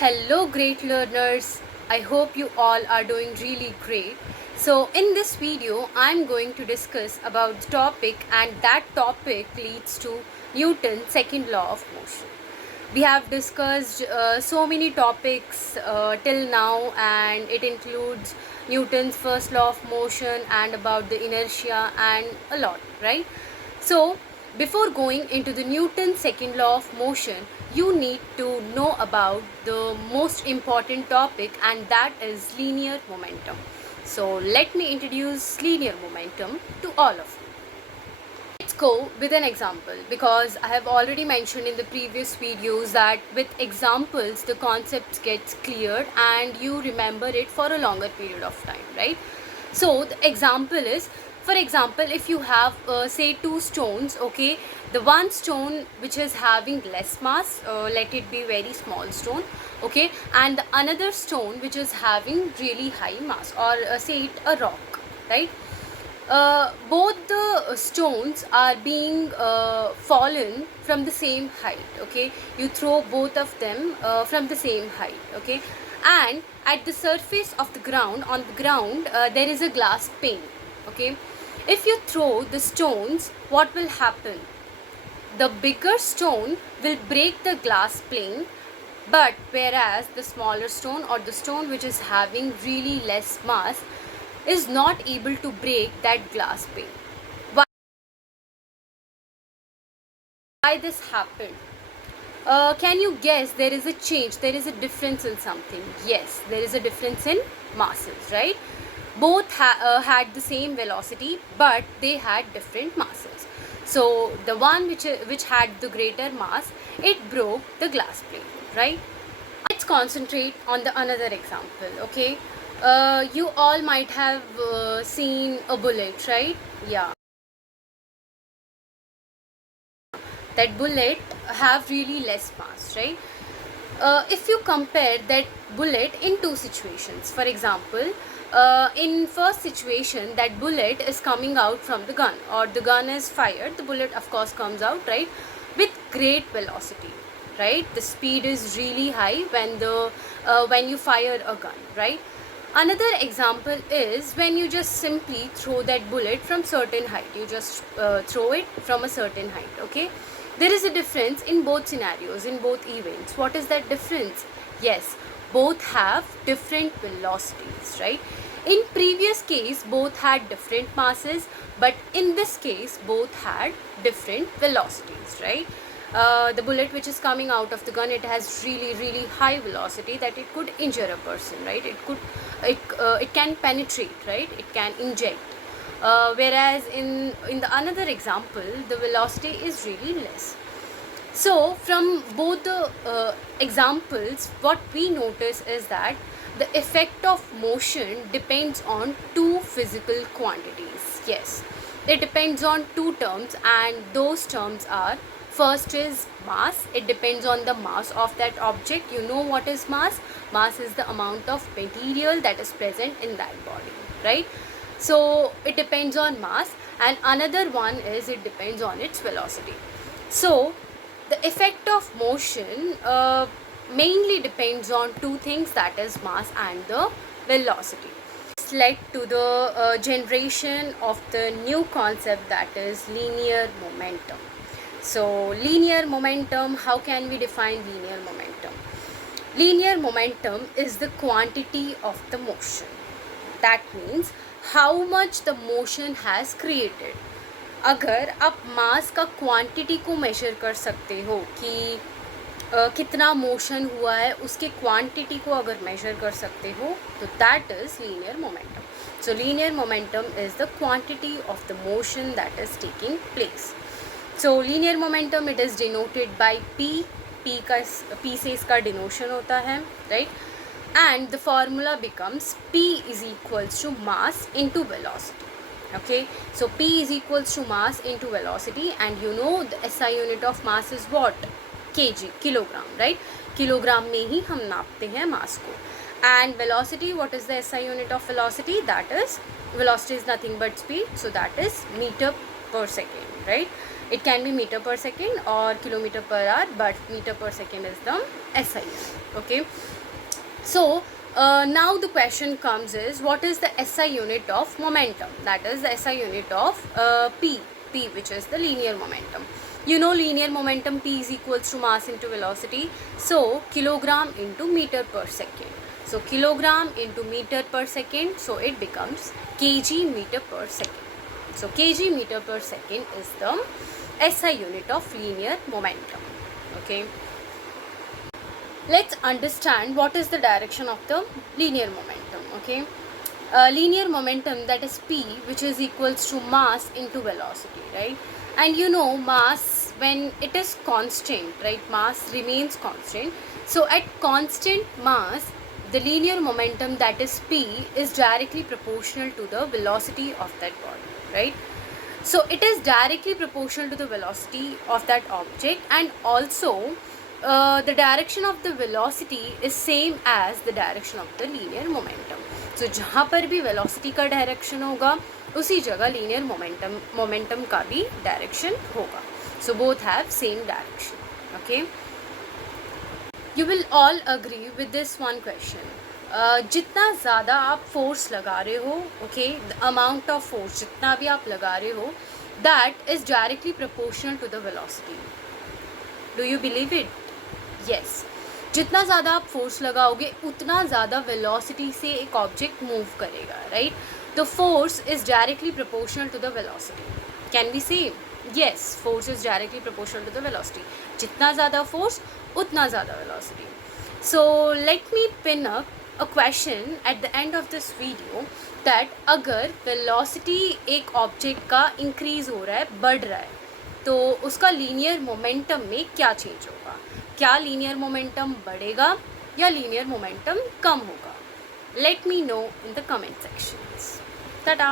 Hello, great learners. I hope you all are doing really great. So, in this video, I'm going to discuss about the topic, and that topic leads to Newton's second law of motion. We have discussed so many topics till now, and it includes Newton's first law of motion and about the inertia and a lot, right? So, before going into the Newton's second law of motion, you need to know about the most important topic, and that is linear momentum. So, let me introduce linear momentum to all of you. Let's go with an example, because I have already mentioned in the previous videos that with examples the concepts gets cleared and you remember it for a longer period of time, right? So the example is, for example, if you have say two stones, okay, the one stone which is having less mass, let it be very small stone, okay, and the another stone which is having really high mass, or say it a rock, right? Both the stones are being fallen from the same height, okay. You throw both of them from the same height, okay, and at the surface of the ground, on the ground, there is a glass pane, okay. If you throw the stones, what will happen? The bigger stone will break the glass plane, but whereas the smaller stone, or the stone which is having really less mass, is not able to break that glass pane. Why this happened? Can you guess? There is a change, there is a difference in something. Yes, there is a difference in masses, right? Both had the same velocity, but they had different masses. So the one which had the greater mass, it broke the glass plane, right? Let's concentrate on the another example, okay. You all might have seen a bullet, right? Yeah, that bullet have really less mass, right? If you compare that bullet in two situations, for example, in first situation, that bullet is coming out from the gun, or the gun is fired, the bullet of course comes out, right, with great velocity, right? The speed is really high when you fire a gun, right? Another example is when you just simply throw that bullet from certain height. You just throw it from a certain height, okay. There is a difference in both scenarios, in both events. What is that difference? Yes, both have different velocities, right? In previous case, both had different masses, but in this case, both had different velocities, right? The bullet which is coming out of the gun, it has really high velocity that it could injure a person, right? It can penetrate, right? It can inject. Whereas in the another example, the velocity is really less. So from both the examples, what we notice is that the effect of motion depends on two physical quantities. Yes, it depends on two terms, and those terms are, first is mass. It depends on the mass of that object. You know what is mass? Mass is the amount of material that is present in that body, right? So it depends on mass, and another one is it depends on its velocity. So the effect of motion mainly depends on two things, that is mass and the velocity. This led to the generation of the new concept, that is linear momentum. So linear momentum, how can we define linear momentum? Linear momentum is the quantity of the motion. That means how much the motion has created. अगर आप मास का quantity को major कर सकते हो कि कितना motion हुआ है, उसके क्वांटिटी को अगर मेजर कर सकते हो, तो that is linear momentum. So linear momentum is the quantity of the motion that is taking place. So linear momentum it is denoted by p से इसका डिनोशन होता है, right. And the formula becomes p is equals to mass into velocity. Okay, so p is equals to mass into velocity, and you know the SI unit of mass is what? kg, kilogram, right? Kilogram में ही हम नापते हैं मास को. And velocity, what is the SI unit of velocity? That is, velocity is nothing but speed, so that is meter per second, right? It can be meter per second or kilometer per hour, but meter per second is the SI unit. Okay. So now the question comes is, what is the SI unit of momentum? That is the SI unit of P, which is the linear momentum. You know linear momentum, P is equals to mass into velocity. So kilogram into meter per second. So kilogram into meter per second, so it becomes kg meter per second. So kg meter per second is the SI unit of linear momentum. Okay. Let's understand what is the direction of the linear momentum. Okay. Linear momentum, that is P, which is equals to mass into velocity, right? And you know mass, when it is constant, right, mass remains constant. So at constant mass, the linear momentum, that is P, is directly proportional to the velocity of that body, right? So it is directly proportional to the velocity of that object, and also the direction of the velocity is same as the direction of the linear momentum. So जहाँ पर भी velocity का direction होगा, उसी जगह linear momentum का भी direction होगा. So both have same direction. Okay. You will all agree with this one question. जितना ज़्यादा आप फोर्स लगा रहे हो, okay, the amount of force जितना भी आप लगा रहे हो, that is directly proportional to the velocity. Do you believe it? Yes. जितना ज़्यादा आप फोर्स लगाओगे उतना ज़्यादा वेलोसिटी से एक ऑब्जेक्ट मूव करेगा, right? The force is directly proportional to the velocity. Can be say? Yes, force is directly proportional to the velocity. जितना ज़्यादा फोर्स उतना ज़्यादा velocity. So let me pin up a question at the end of this video that अगर velocity एक object का increase हो रहा है, बढ़ रहा है, तो उसका linear momentum में क्या change होगा? क्या linear momentum बढ़ेगा या linear momentum कम होगा? Let me know in the comment sections. Ta-da!